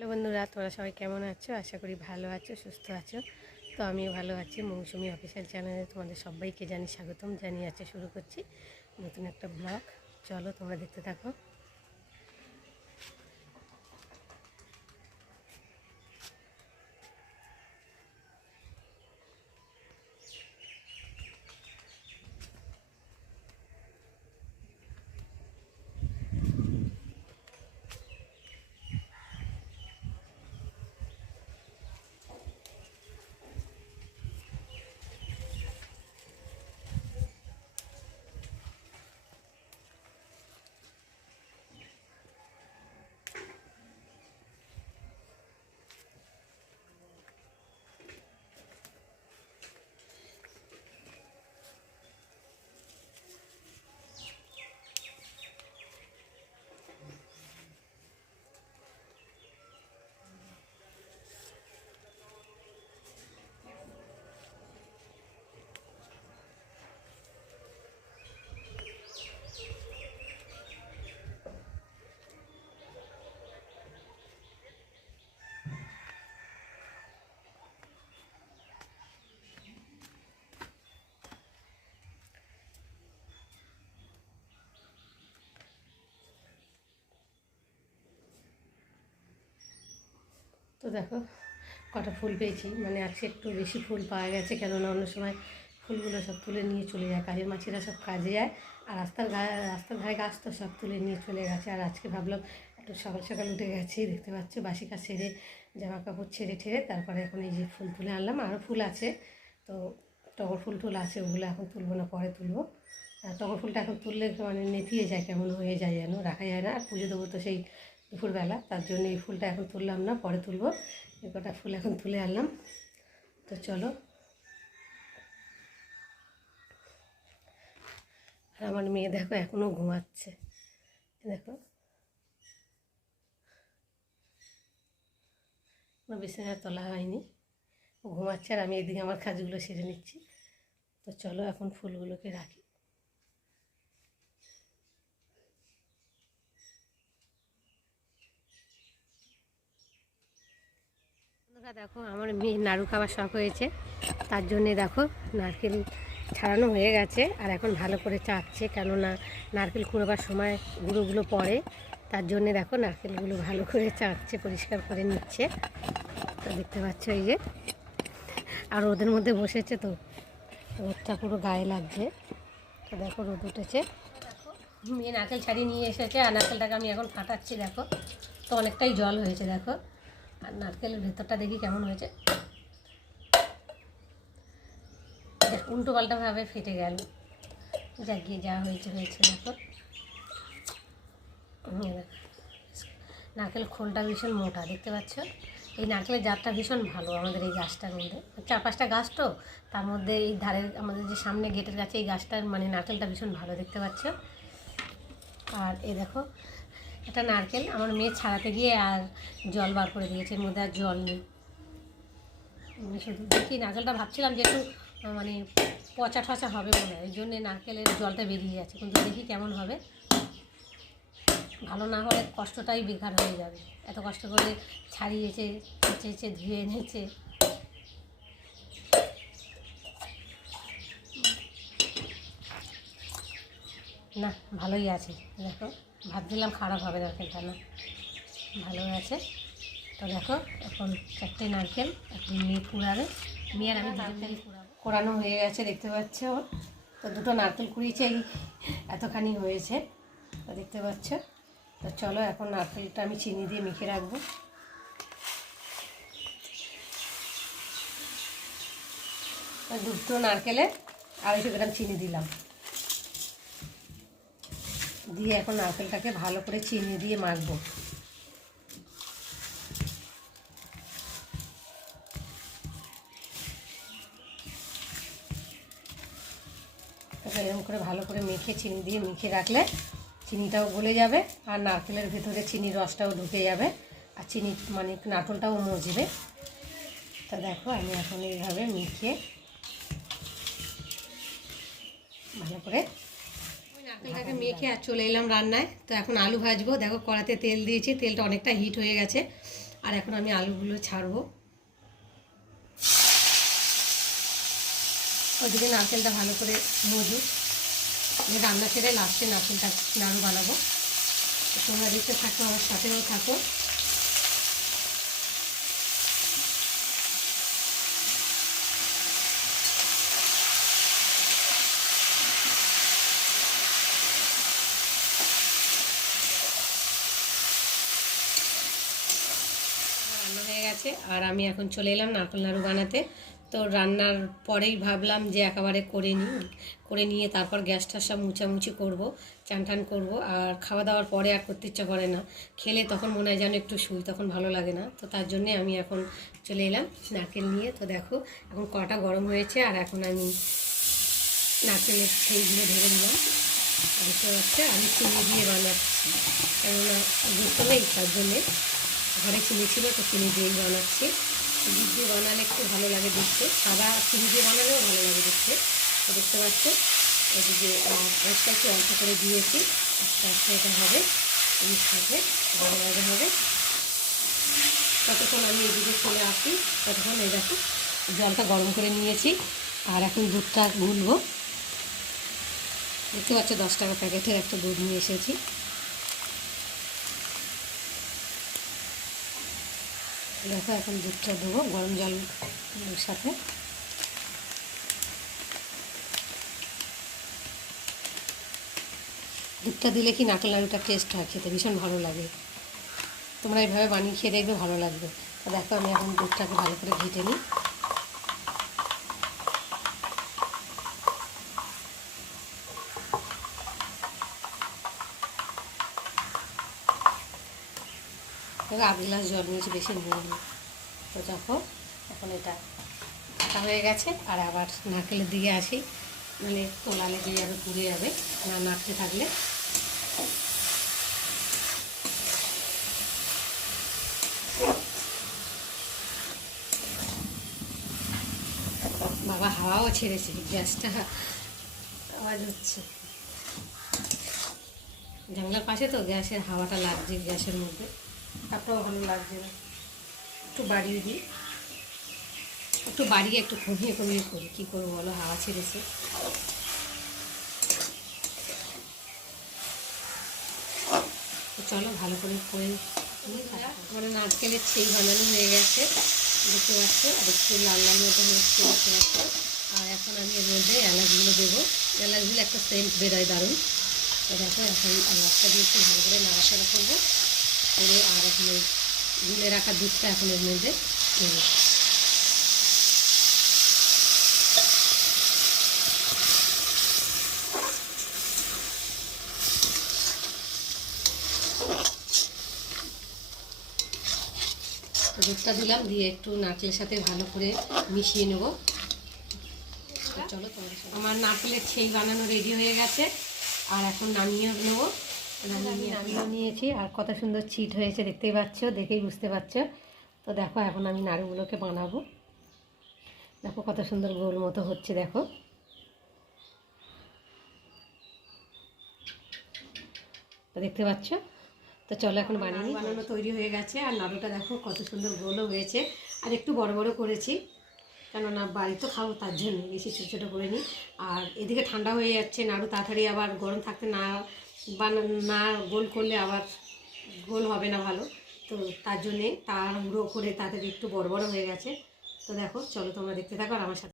Hello বন্ধুরা, তোমরা সবাই কেমন আছো? আশা করি ভালো আছো, সুস্থ আছো। তো আমিও ভালো আছি। মৌসুমি অফিসিয়াল চ্যানেলে তোমাদের সবাইকে স্বাগতম জানিয়ে আছে শুরু করছি নতুন একটা ব্লগ। চলো তোমরা দেখতে থাকো। তো দেখো কটা ফুল পেয়েছি, মানে আজকে একটু বেশি ফুল পাওয়া গেছে, কেননা অন্য সময় ফুলগুলো সব তুলে নিয়ে চলে যায়, কাজের মাছিরা সব কাজে যায়, আর রাস্তার ধারে গাছ তো সব তুলে নিয়ে চলে গেছে। আর আজকে ভাবলাম একটু সকাল সকাল উঠে গেছি, দেখতে পাচ্ছি বাসি কাজ সেরে জামা কাপড় ছেড়ে ঠেড়ে তারপরে এখন এই যে ফুল তুলে আনলাম। আরও ফুল আছে, তো টগর ফুল টুল আছে, ওগুলো এখন তুলবো না, পরে তুলবো। টগর ফুলটা এখন তুললে মানে নেতিয়ে যায়, কেমন হয়ে যায় যেন, রাখা যায় না। আর পুজো দেবো তো সেই দুপুরবেলা, তার জন্য এই ফুলটা এখন তুললাম না, পরে তুলবো। এই কটা ফুল এখন তুলে আনলাম। তো চলো। আর আমার মেয়ে দেখো এখনও ঘুমাচ্ছে, দেখো কোনো বিছানা তোলা হয়নি, ও ঘুমাচ্ছে আর আমি এদিকে আমার কাজগুলো সেরে নিচ্ছি। তো চলো এখন ফুলগুলোকে রাখি। দেখো আমার মেয়ে নাড়ু খাবার শখ হয়েছে, তার জন্যে দেখো নারকেল ছাড়ানো হয়ে গেছে আর এখন ভালো করে চাচ্ছে, কেননা নারকেল কুড়োবার সময় গুঁড়োগুলো পড়ে, তার জন্যে দেখো নারকেলগুলো ভালো করে চাচ্ছে, পরিষ্কার করে নিচ্ছে। তো দেখতে পাচ্ছ এই যে, আর ওদের মধ্যে বসেছে, তো রোদটা পুরো গায়ে লাগছে। তো দেখো রোদ উঠেছে, মেয়ে নারকেল ছাড়িয়ে নিয়ে এসেছে আর নারকেলটাকে আমি এখন ফাটাচ্ছি। দেখো তো অনেকটাই জল হয়েছে দেখো, আর নারকেলের ভেতরটা দেখি কেমন হয়েছে, উল্টো পাল্টাভাবে ফেটে গেল, গিয়ে যা হয়েছে দেখো। নারকেল খোলটা ভীষণ মোটা, দেখতে পাচ্ছ। এই নারকেলের জাতটা ভীষণ ভালো আমাদের এই গাছটার মধ্যে, 4-5টা গাছ তো, তার মধ্যে এই ধারের আমাদের যে সামনে গেটের কাছে এই গাছটার মানে নারকেলটা ভীষণ ভালো, দেখতে পাচ্ছ। আর এই দেখো একটা নারকেল আমার মেয়ে ছাড়াতে গিয়ে আর জল বার করে দিয়েছে, এর মধ্যে আর জল নেই। শুধু দেখি নারকেলটা ভাবছিলাম যে একটু মানে পচা ঠচা হবে মনে হয়, এই জন্যে নারকেলের জলটা বেরিয়ে যাচ্ছে, কিন্তু দেখি কেমন হবে। ভালো না হলে কষ্টটাই বেকার হয়ে যাবে, এত কষ্ট করে ছাড়িয়েছে, চেঁচে ধুয়ে এনেছে। না ভালোই আছে, দেখো ভাবছিলাম খারাপ হবে নারকেলটা, না ভালোই আছে। তো দেখো এখন 4টে নারকেল এখন মেয়ে কুড়াবে, মেয়ের আমি নারকেল কোড়ানো হয়ে গেছে, দেখতে পাচ্ছ। তো 2টো নারকেল কুড়িয়েছে, এই এতখানি হয়েছে, তো দেখতে পাচ্ছ। তো চলো এখন নারকেলটা আমি চিনি দিয়ে মেখে রাখবো। 2টো নারকেলে 250 গ্রাম চিনি দিলাম, দিয়ে এখন নারকেলটাকে ভালো করে চিনি দিয়ে মাখবো। এরকম করে ভালো করে মেখে চিনি দিয়ে মেখে রাখলে চিনিটাও গলে যাবে আর নারকেলের ভেতরে চিনির রসটাও ঢুকে যাবে আর চিনি মানে নারকেলটাও মজবে। তো দেখো আমি এখন এইভাবে মেখে ভালো করে নারকেলটাকে মেখে আর চলে এলাম রান্নায়। তো এখন আলু ভাজবো, দেখো কড়াতে তেল দিয়েছি, তেলটা অনেকটা হিট হয়ে গেছে। আর এখন আমি আলুগুলো ছাড়বো। ওইদিকে নারকেলটা ভালো করে মজুক, রান্না সেরে লাস্টে নারকেলটা নাড়ু বানাবো। তোমরা দেখতে থাকো, আমার সাথেও থাকো। রান্না হয়ে গেছে আর আমি এখন চলে এলাম নারকেল নাড়ু বানাতে। তো রান্নার পরেই ভাবলাম যে একেবারে করে নিয়ে তারপর গ্যাসটা সব মুছামুছি করবো, চান টান করবো। আর খাওয়া দাওয়ার পরে আর করতে ইচ্ছা করে না, খেলে তখন মনে হয় যেন একটু শুই, তখন ভালো লাগে না। তো তার জন্যে আমি এখন চলে এলাম নারকেল নিয়ে। তো দেখো এখন কড়াটা গরম হয়েছে আর এখন আমি নারকেলের সেইগুলো ঢেলে দিলাম। বুঝতে পারছে আমি চিনি দিয়ে বানাচ্ছি, কেননা দুধ তো নেই, তার জন্যে ঘরে চিনি ছিল তো চিনি দিয়েই বানাচ্ছি। দুধ দিয়ে বানালে একটু ভালো লাগে দেখতে, সাদা চিনি দিয়ে বানালেও ভালো লাগে দেখতে। তো দেখতে পাচ্ছ এদিকে আঁচটা একটু অল্প করে দিয়েছি, আস্তে আস্তে এটা হবে, জিনিস থাকবে ভালো লাগে হবে। ততক্ষণ আমি এদিকে চলে আসি, ততক্ষণ এই দেখো জলটা গরম করে নিয়েছি আর এখন দুধটা গুলবো। দেখতে পাচ্ছ 10 টাকা প্যাকেটের একটা দুধ নিয়ে এসেছি। দেখো এখন দুধটা দেবো গরম জলের সাথে। দুধটা দিলে কি নারকেল নাড়ুটা টেস্ট হয়, খেতে ভীষণ ভালো লাগে। তোমরা এইভাবে বানিয়ে খেয়ে দেখবে, ভালো লাগবে। তো দেখো আমি এখন দুধটাকে ভালো করে ঘেটে নিই। তবে 1 গ্লাস জল নিয়েছি, বেশি নিয়ে। তো দেখো এখন এটা কাটা হয়ে গেছে। আর আবার নারকেলের দিকে আসি, মানে তোলা লেগে যাবে, পুড়ে যাবে না নাড়তে থাকলে। বাবা হাওয়াও ছেড়েছে, গ্যাসটা আওয়াজ হচ্ছে। জানলার পাশে তো গ্যাসের হাওয়াটা লাগছে, গ্যাসের মধ্যে তারপরেও ভালো লাগছে না। একটু বাড়িয়ে দিই, একটু বাড়িয়ে একটু কমিয়ে কমিয়ে করি, কী করবো বলো, হাওয়া ছেড়েছে। চলো ভালো করে মানে নারকেলের সেই বানানো হয়ে গেছে, দেখতে পাচ্ছ। আর একটু লাল লাল মতো হচ্ছে, দেখতে পাচ্ছ। আর এখন আমি এর মধ্যে এলাচগুলো দেবো। এলাচগুলো একটা সেন্ট বেরোয় দারুণ। তো দেখো এখন এলাচটা দিয়ে একটু ভালো করে নাড়াচাড়া করবো করে, আর এখন ওই গুলে রাখা দুধটা এখন এর মধ্যে দেবো। দুধটা দিলাম, দিয়ে একটু নারকেলের সাথে ভালো করে মিশিয়ে নেব। চলো আমার নারকেলের সেই বানানো রেডি হয়ে গেছে আর এখন নামিয়ে নেবো। নামিয়ে নিয়েছি আর কত সুন্দর ছিট হয়েছে, দেখতেই পাচ্ছ, দেখেই বুঝতে পারছো। তো দেখো এখন আমি নাড়ুগুলোকে বানাবো। দেখো কত সুন্দর গোল মতো হচ্ছে, দেখো। তো দেখতে পাচ্ছ। তো চলো এখন বানানো তৈরি হয়ে গেছে। আর নাড়ুটা দেখো কত সুন্দর গোলও হয়েছে। আর একটু বড় বড় করেছি, কেননা বাড়ি তো খাবো, তার জন্য বেশি ছোটো ছোটো করে নিই। আর এদিকে ঠান্ডা হয়ে যাচ্ছে নাড়ু, তাড়াতাড়ি আবার গরম থাকতে না গোল করলে আবার গোল হবে না ভালো। তো তার জন্যে তাড়াহুড়ো করে তাড়াতাড়ি একটু বড় বড় হয়ে গেছে। তো দেখো চলো তোমরা দেখতে থাকো আর আমার সাথে।